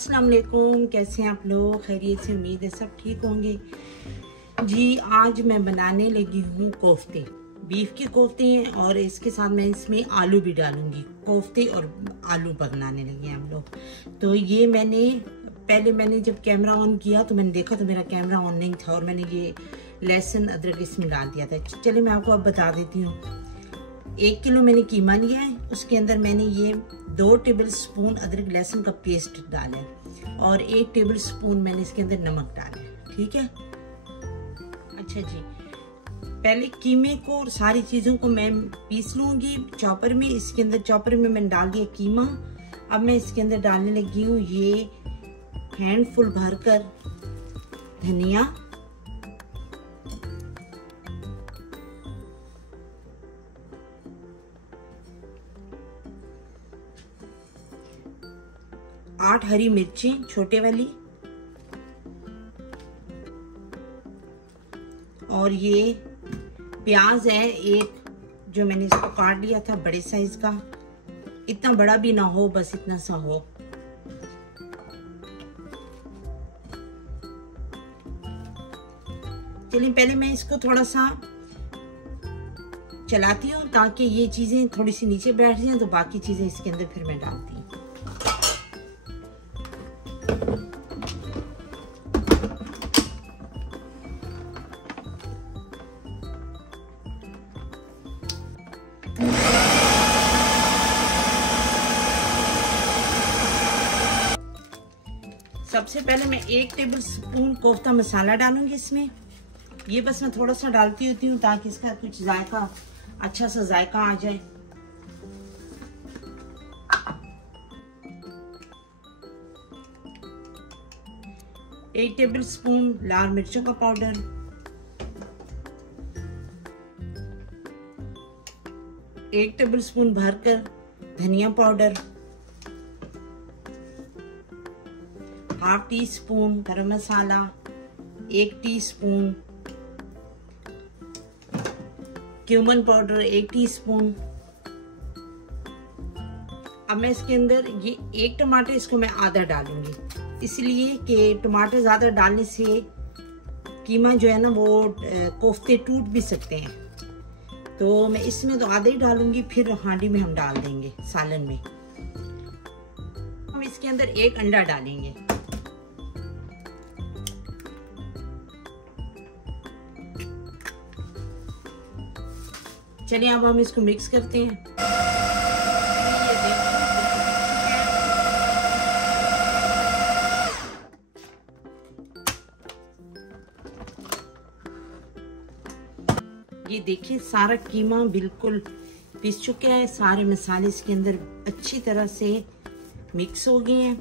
अस्सलाम वालेकुम, कैसे हैं आप लोग? खैरियत से? उम्मीद है सब ठीक होंगे जी। आज मैं बनाने लगी हूँ कोफ्ते, बीफ के कोफ्ते हैं और इसके साथ मैं इसमें आलू भी डालूंगी। कोफ्ते और आलू बनाने लगी हैं हम लोग। तो ये मैंने जब कैमरा ऑन किया तो मैंने देखा तो मेरा कैमरा ऑन नहीं था और मैंने ये लहसुन अदरक इसमें डाल दिया था। चलिए मैं आपको अब बता देती हूँ। 1 किलो मैंने कीमा लिया है, उसके अंदर मैंने ये 2 टेबल स्पून अदरक लहसुन का पेस्ट डाला है और 1 टेबल स्पून मैंने इसके अंदर नमक डाला है। ठीक है। अच्छा जी, पहले कीमे को और सारी चीज़ों को मैं पीस लूँगी चॉपर में। इसके अंदर चॉपर में मैंने डाल दिया कीमा। अब मैं इसके अंदर डालने लगी हूँ ये हैंडफुल भरकर धनिया, आठ हरी मिर्चें छोटे वाली, और ये प्याज है एक जो मैंने इसको काट लिया था बड़े साइज का। इतना बड़ा भी ना हो, बस इतना सा हो। चलिए पहले मैं इसको थोड़ा सा चलाती हूँ ताकि ये चीजें थोड़ी सी नीचे बैठ जाएं, तो बाकी चीजें इसके अंदर फिर मैं डालती हूँ। सबसे पहले मैं 1 टेबल स्पून कोफ्ता मसाला डालूंगी इसमें। ये बस मैं थोड़ा सा डालती होती हूँ ताकि इसका कुछ जायका, अच्छा सा जायका आ जाए। एक टेबल स्पून लाल मिर्चों का पाउडर, 1 टेबल स्पून भरकर धनिया पाउडर, 1/2 टीस्पून गरम मसाला, 1 टीस्पून क्यूमन पाउडर, 1 टीस्पून। अब मैं इसके अंदर ये 1 टमाटर, इसको मैं आधा डालूंगी, इसलिए कि टमाटर ज्यादा डालने से कीमा जो है ना वो कोफ्ते टूट भी सकते हैं। तो मैं इसमें तो आधा ही डालूंगी, फिर हांडी में हम डाल देंगे सालन में। हम इसके अंदर 1 अंडा डालेंगे। चलिए अब हम इसको मिक्स करते हैं। ये देखिए सारा कीमा बिल्कुल पिस चुका है, सारे मसाले इसके अंदर अच्छी तरह से मिक्स हो गए हैं।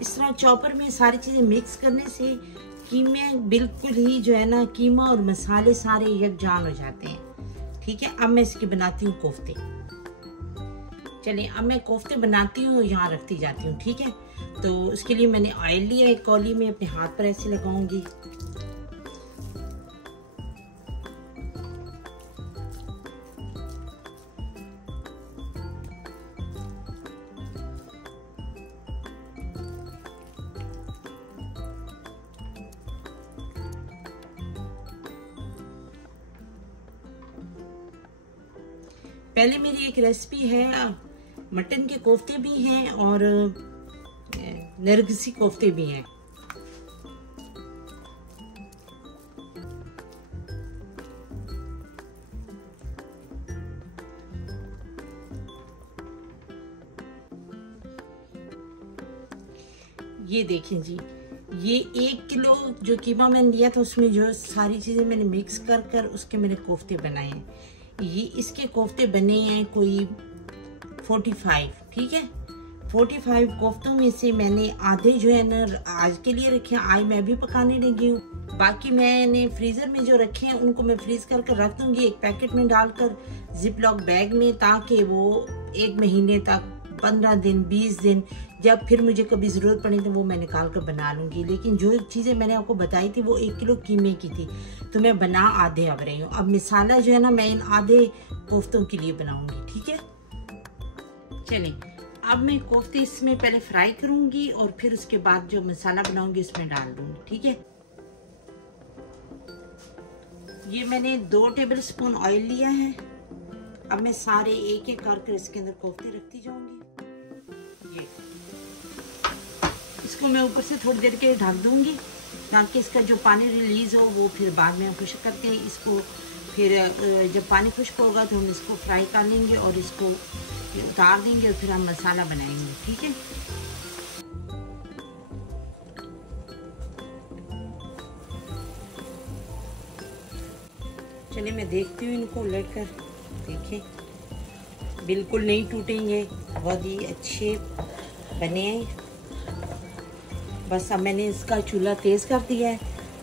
इस तरह चॉपर में सारी चीजें मिक्स करने से कीमे बिल्कुल ही जो है ना, कीमा और मसाले सारे यकजान हो जाते हैं। ठीक है। अब मैं इसके बनाती हूँ कोफ्ते। चलिए अब मैं कोफ्ते बनाती हूँ, यहाँ रखती जाती हूँ। ठीक है। तो उसके लिए मैंने ऑयल लिया, एक कौली में अपने हाथ पर ऐसे लगाऊंगी। पहले मेरी एक रेसिपी है, मटन के कोफ्ते भी हैं और नरगिसी कोफ्ते भी हैं। ये देखें जी, ये 1 किलो जो कीमा मैंने लिया था उसमें जो सारी चीजें मैंने मिक्स कर कर उसके मैंने कोफ्ते बनाए हैं। ये इसके कोफ्ते बने हैं कोई 45। ठीक है। 45 कोफ्तों में से मैंने आधे जो है ना आज के लिए रखे हैं, आज मैं भी पकाने लगी हूँ। बाकी मैंने फ्रीजर में जो रखे हैं उनको मैं फ्रीज करके रख दूंगी एक पैकेट में डालकर जिप लॉक बैग में, ताकि वो 1 महीने तक, 15 दिन, 20 दिन, जब फिर मुझे कभी ज़रूरत पड़ी तो वो मैं निकाल कर बना लूँगी। लेकिन जो चीज़ें मैंने आपको बताई थी वो 1 किलो कीमे की थी, तो मैं बना आधे अब रही हूँ। अब मसाला जो है ना मैं इन आधे कोफ्तों के लिए बनाऊँगी। ठीक है। चलें अब मैं कोफ्ते इसमें पहले फ्राई करूंगी और फिर उसके बाद जो मसाला बनाऊंगी इसमें डाल दूंगी, ठीक है। ये मैंने 2 टेबलस्पून ऑयल लिया है। अब मैं सारे एक एक करके इसके अंदर कोफ्ते रखती जाऊंगी। ये इसको मैं ऊपर से थोड़ी देर के ढक दूंगी ताकि इसका जो पानी रिलीज हो वो फिर बाद में खुश्क करते हैं इसको। फिर जब पानी खुश्क होगा तो हम इसको फ्राई कर लेंगे और इसको उतार देंगे और फिर हम मसाला बनाएंगे, ठीक है। चलिए मैं देखती हूँ इनको उलट कर। देखिए बिल्कुल नहीं टूटेंगे, बहुत ही अच्छे बने हैं। बस अब मैंने इसका चूल्हा तेज़ कर दिया है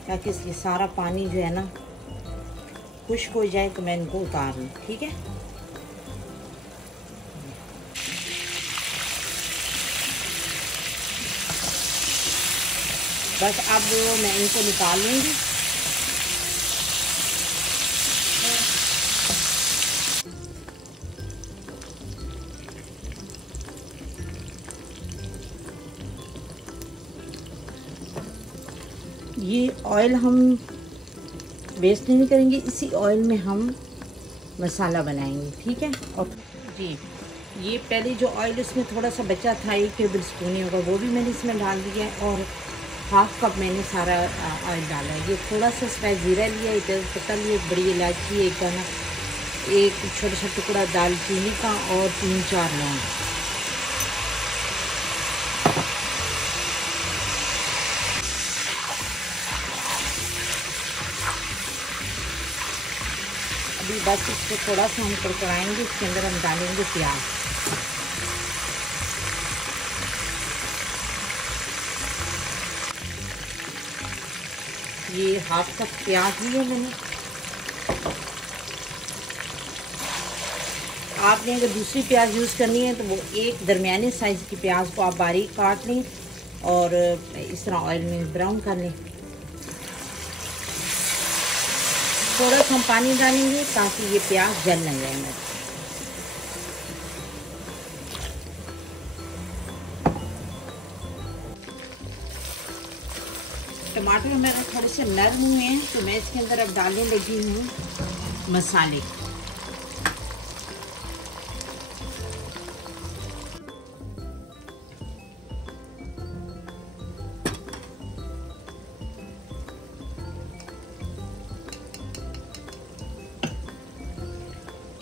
ताकि इसलिए सारा पानी जो है ना खुश्क हो जाए तो मैं इनको उतार लूँ, ठीक है। बस अब मैं इनको निकाल लूँगी। ये ऑयल हम वेस्ट नहीं करेंगे, इसी ऑयल में हम मसाला बनाएंगे, ठीक है। और जी ये पहले जो ऑयल इसमें थोड़ा सा बचा था 1 टेबल स्पून ही होगा, वो भी मैंने इसमें डाल दिया है और 1/2 कप मैंने सारा ऑयल डाला है। ये थोड़ा सा स्पाइस जीरा लिया, एक तेज़पत्ता लिया, एक बड़ी इलायची, एक दाना, एक छोटा सा टुकड़ा दालचीनी का और 3-4 लौंग। अभी बस इसको थोड़ा सा हम कड़कड़ाएंगे, इसके अंदर हम डालेंगे प्याज। ये 1/2 कप प्याज लिया मैंने। आपने अगर दूसरी प्याज यूज़ करनी है तो वो एक दरमियाने साइज़ की प्याज को आप बारीक काट लें और इस तरह ऑयल में ब्राउन कर लें। थोड़ा सा हम पानी डालेंगे ताकि ये प्याज जल न जाए मेरे। टमाटर मेरे थोड़े से नरम हुए हैं तो मैं इसके अंदर अब डालने लगी हूँ मसाले।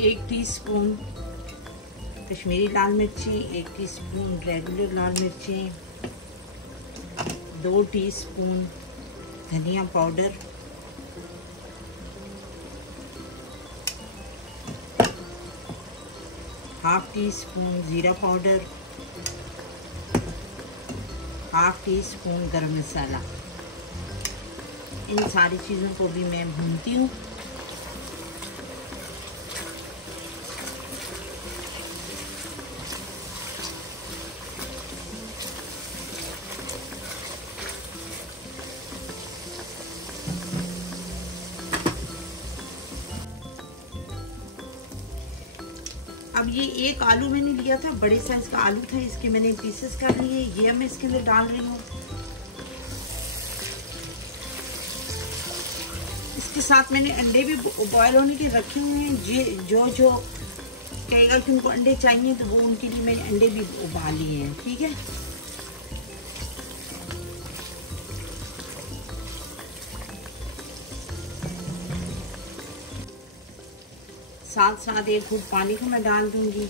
एक टीस्पून कश्मीरी लाल मिर्ची, 1 टीस्पून रेगुलर लाल मिर्ची, 2 टीस्पून धनिया पाउडर, 1/2 टीस्पून जीरा पाउडर, 1/2 टीस्पून गरम मसाला। इन सारी चीज़ों को भी मैं भूनती हूँ। अब ये एक आलू मैंने लिया था, बड़े साइज का आलू था, इसके मैंने पीसेस कर लिए। ये मैं इसके अंदर डाल रही हूँ। इसके साथ मैंने अंडे भी बॉयल होने के रखे हुए हैं। जो कहेगा कि उनको अंडे चाहिए तो वो उनके लिए मैंने अंडे भी उबाल लिए हैं, ठीक है। साथ साथ 1 घूंट पानी को मैं डाल दूंगी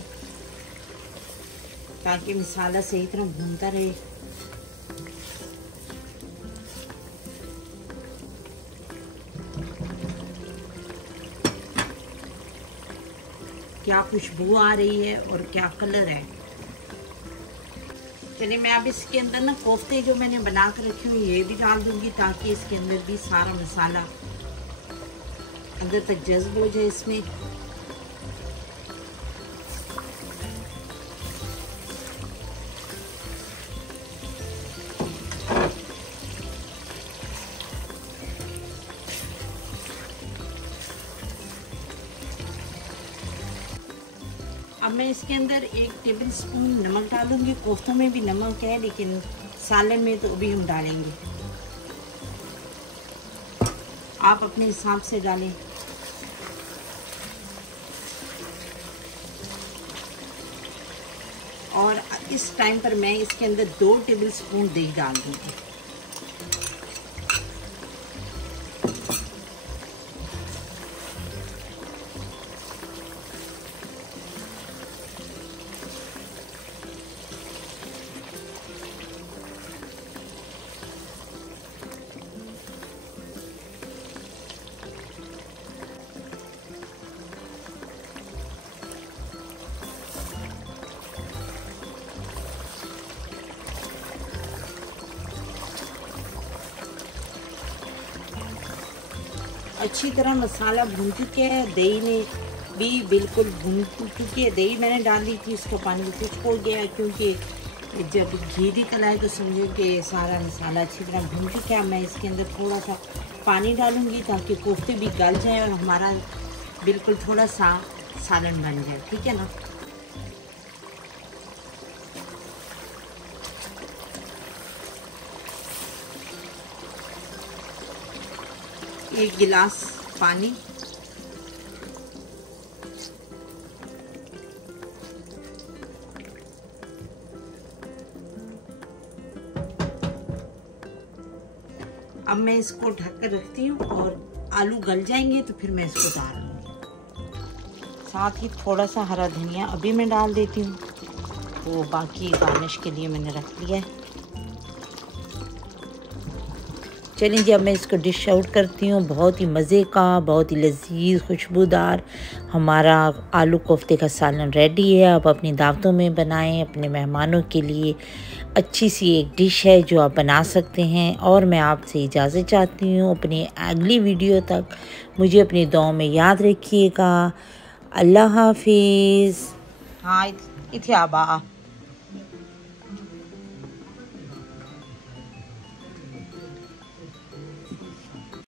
ताकि मसाला सही तरह भूनता रहे। क्या खुशबू आ रही है और क्या कलर है। चलिए मैं अब इसके अंदर ना कोफ्ते जो मैंने बना कर रखे हुए ये भी डाल दूंगी ताकि इसके अंदर भी सारा मसाला अंदर तक जज्ब हो जाए इसमें। अब मैं इसके अंदर 1 टेबल स्पून नमक डालूंगी। कोफ्तों में भी नमक है लेकिन सालन में तो अभी हम डालेंगे। आप अपने हिसाब से डालें। और इस टाइम पर मैं इसके अंदर 2 टेबल स्पून दही डाल दूंगी। अच्छी तरह मसाला भून चुके हैं, दही ने भी बिल्कुल भून चुकी है। दही मैंने डाल दी थी, इसका पानी कुछ हो गया क्योंकि जब घी निकल आए तो समझो कि सारा मसाला अच्छी तरह भून चुका है। मैं इसके अंदर थोड़ा सा पानी डालूंगी ताकि कोफ्ते भी गल जाए और हमारा बिल्कुल थोड़ा सा सालन बन जाए। ठीक है ना। एक गिलास पानी, अब मैं इसको ढक कर रखती हूँ और आलू गल जाएंगे तो फिर मैं इसको डाल दूँगी। साथ ही थोड़ा सा हरा धनिया अभी मैं डाल देती हूँ, वो बाकी गार्निश के लिए मैंने रख लिया है। चलिए जी, अब मैं इसको डिश आउट करती हूँ। बहुत ही मज़े का, बहुत ही लजीज खुशबूदार हमारा आलू कोफ्ते का सालन रेडी है। आप अपनी दावतों में बनाएं, अपने मेहमानों के लिए अच्छी सी एक डिश है जो आप बना सकते हैं। और मैं आपसे इजाज़त चाहती हूँ अपनी अगली वीडियो तक। मुझे अपनी दुआओं में याद रखिएगा। अल्लाह हाफिज़। हाँ, इथे आबा।